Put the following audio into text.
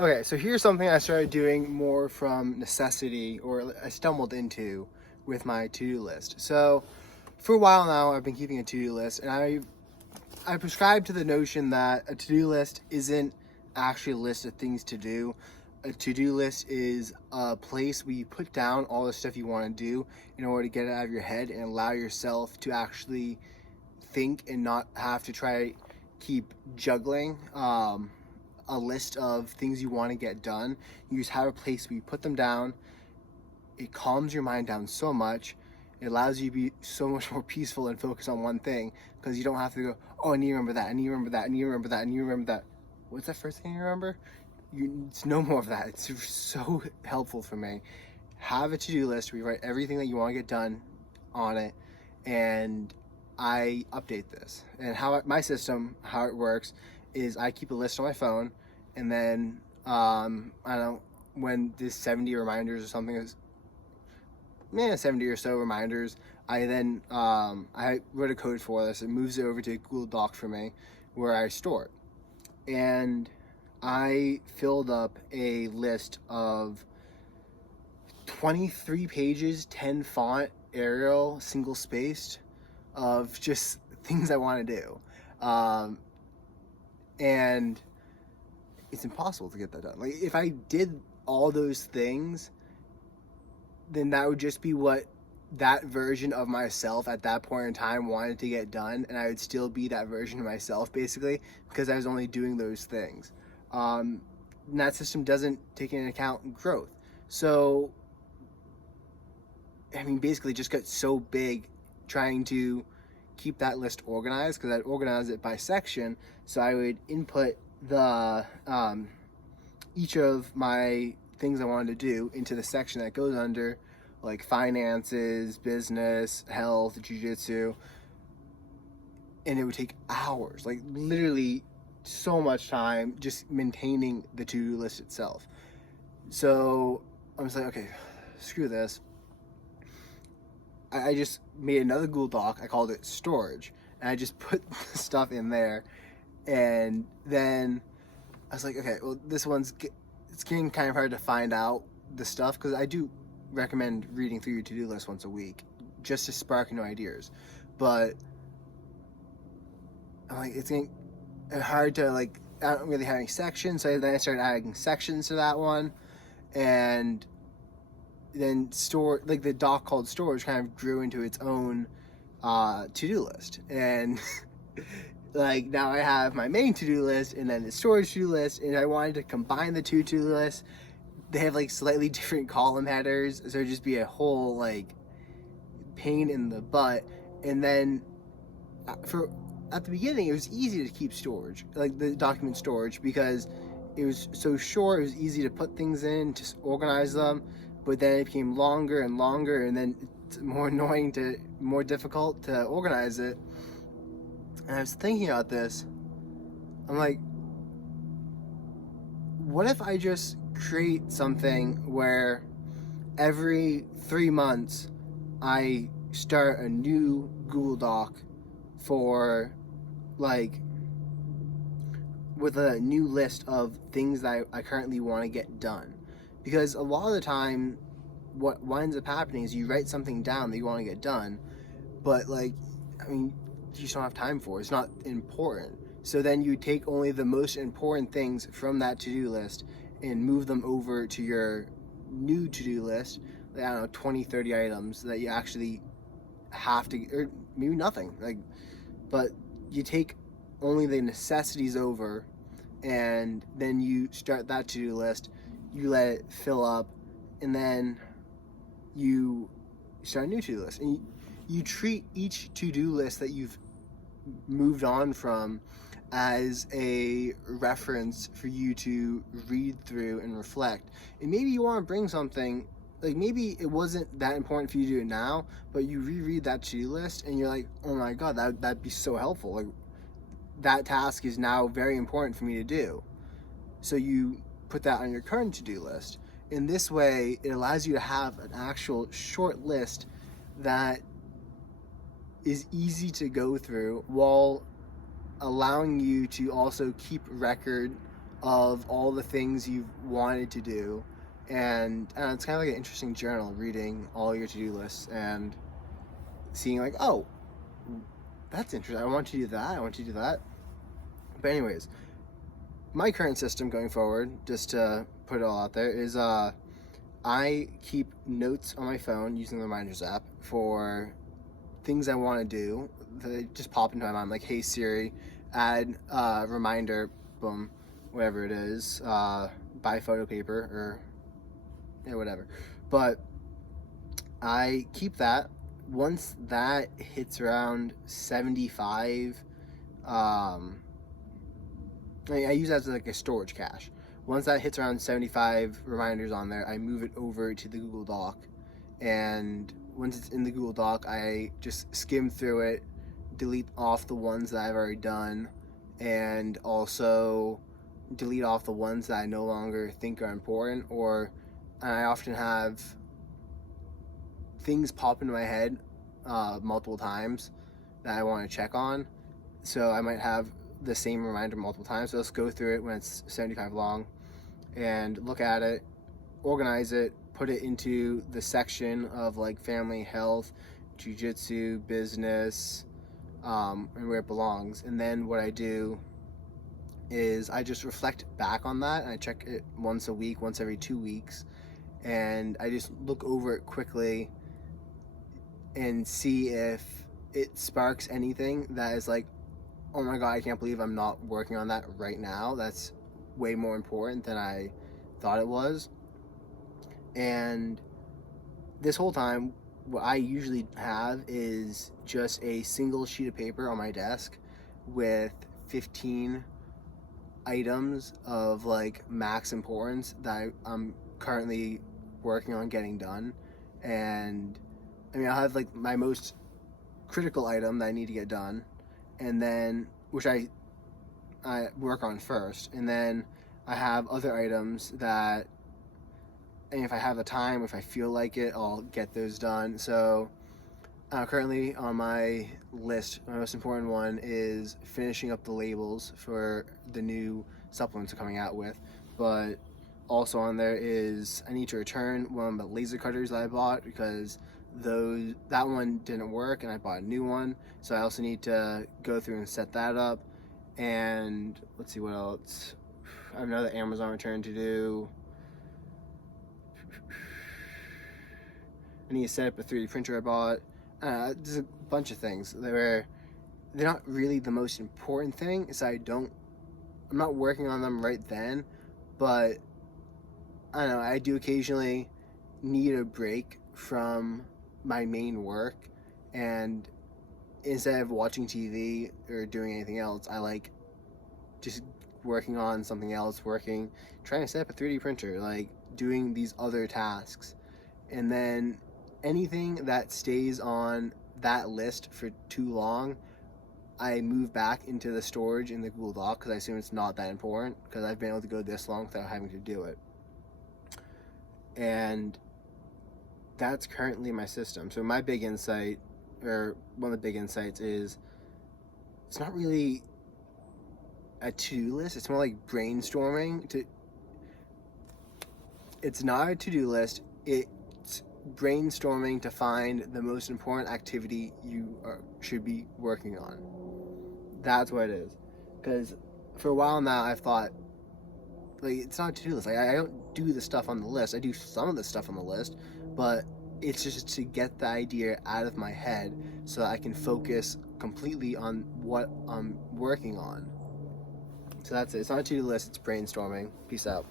Okay, so here's something I started doing more from necessity, or I stumbled into with my to-do list. So for a while now, I've been keeping a to-do list, and I prescribe to the notion that a to-do list isn't actually a list of things to do. A to-do list is a place where you put down all the stuff you want to do in order to get it out of your head and allow yourself to actually think and not have to try keep juggling a list of things you want to get done. You just have a place where you put them down. It calms your mind down so much. It allows you to be so much more peaceful and focus on one thing, because you don't have to go, oh, I need to remember that, I need to remember that, I need to remember that, I need to remember that. What's that first thing you remember? It's no more of that. It's so helpful for me. Have a to-do list where you write everything that you want to get done on it, and I update this. And my system, how it works, is I keep a list on my phone, and then I don't know, when this 70 reminders or something is, 70 or so reminders, I then I wrote a code for this. It moves it over to a Google Doc for me, where I store it. And I filled up a list of 23 pages, 10 font, Arial, single spaced, of just things I want to do. And it's impossible to get that done. Like, if I did all those things, then that would just be what that version of myself at that point in time wanted to get done, and I would still be that version of myself, basically, because I was only doing those things. And that system doesn't take into account growth. So, I mean, basically just got so big trying to keep that list organized, because I'd organize it by section. So I would input the each of my things I wanted to do into the section that goes under, like finances, business, health, jiu-jitsu, and it would take hours, like literally so much time just maintaining the to-do list itself. So I was like, okay, screw this. I just made another Google Doc. I called it storage, and I just put the stuff in there. And then I was like, okay, well, it's getting kind of hard to find out the stuff, because I do recommend reading through your to-do list once a week just to spark new ideas. But I'm like, it's getting hard to, like, I don't really have any sections. So then I started adding sections to that one, and then the doc called storage kind of grew into its own to-do list. And like, now I have my main to-do list and then the storage to-do list, and I wanted to combine the two to-do lists. They have like slightly different column headers, so it'd just be a whole like pain in the butt. And then at the beginning, it was easy to keep storage, like the document storage, because it was so short. It was easy to put things in, to organize them. But then it became longer and longer, and then it's more difficult to organize it. And I was thinking about this. I'm like, what if I just create something where every 3 months I start a new Google Doc for, like, with a new list of things that I currently want to get done? Because a lot of the time, what ends up happening is you write something down that you want to get done, but, like, I mean, you just don't have time for it. It's not important. So then you take only the most important things from that to-do list and move them over to your new to-do list. Like, I don't know, 20, 30 items that you actually have to, or maybe nothing. Like, but you take only the necessities over, and then you start that to-do list. You let it fill up, and then you start a new to-do list. And you treat each to-do list that you've moved on from as a reference for you to read through and reflect. And maybe you want to bring something, like maybe it wasn't that important for you to do it now, but you reread that to-do list and you're like, oh my God, that'd be so helpful. Like, that task is now very important for me to do. So you put that on your current to-do list. In this way, it allows you to have an actual short list that is easy to go through, while allowing you to also keep record of all the things you've wanted to do. And it's kind of like an interesting journal, reading all your to-do lists and seeing like, oh, that's interesting. I want to do that. I want to do that. But anyways, my current system going forward, just to put it all out there, is I keep notes on my phone using the Reminders app for things I want to do that just pop into my mind, like, hey Siri, add reminder, boom, whatever it is, buy photo paper or whatever. But I keep that. Once that hits around 75, I use that as like a storage cache. Once that hits around 75 reminders on there, I move it over to the Google Doc. And once it's in the Google Doc, I just skim through it, delete off the ones that I've already done, and also delete off the ones that I no longer think are important. Or I often have things pop into my head multiple times that I want to check on. So I might have the same reminder multiple times. So let's go through it when it's 75 long and look at it, organize it, put it into the section of like family, health, jiu-jitsu, business, and where it belongs. And then what I do is I just reflect back on that, and I check it once a week, once every 2 weeks, and I just look over it quickly and see if it sparks anything that is like, oh my god, I can't believe I'm not working on that right now. That's way more important than I thought it was. And this whole time, what I usually have is just a single sheet of paper on my desk with 15 items of like max importance that I'm currently working on getting done. And I mean, I'll have like my most critical item that I need to get done, and then which I work on first, and then I have other items that, and if I have the time, if I feel like it, I'll get those done. So currently on my list, my most important one is finishing up the labels for the new supplements I'm coming out with. But also on there is I need to return one of the laser cutters that I bought because that one didn't work and I bought a new one. So I also need to go through and set that up. And let's see what else. I have another Amazon return to do. I need to set up a 3D printer I bought. There's a bunch of things they're not really the most important thing, so I'm not working on them right then, but I don't know, I do occasionally need a break from my main work, and instead of watching TV or doing anything else, I like just working on something else, trying to set up a 3D printer, like doing these other tasks. And then anything that stays on that list for too long, I move back into the storage in the Google Doc because I assume it's not that important because I've been able to go this long without having to do it. And that's currently my system. So my big insight, or one of the big insights, is it's not really a to-do list. It's more like brainstorming. It's not a to-do list. It's brainstorming to find the most important activity you should be working on. That's what it is. Because for a while now, I've thought, like, it's not a to-do list. Like, I don't do the stuff on the list. I do some of the stuff on the list, but it's just to get the idea out of my head so that I can focus completely on what I'm working on. So that's it. It's not a to-do list. It's brainstorming. Peace out.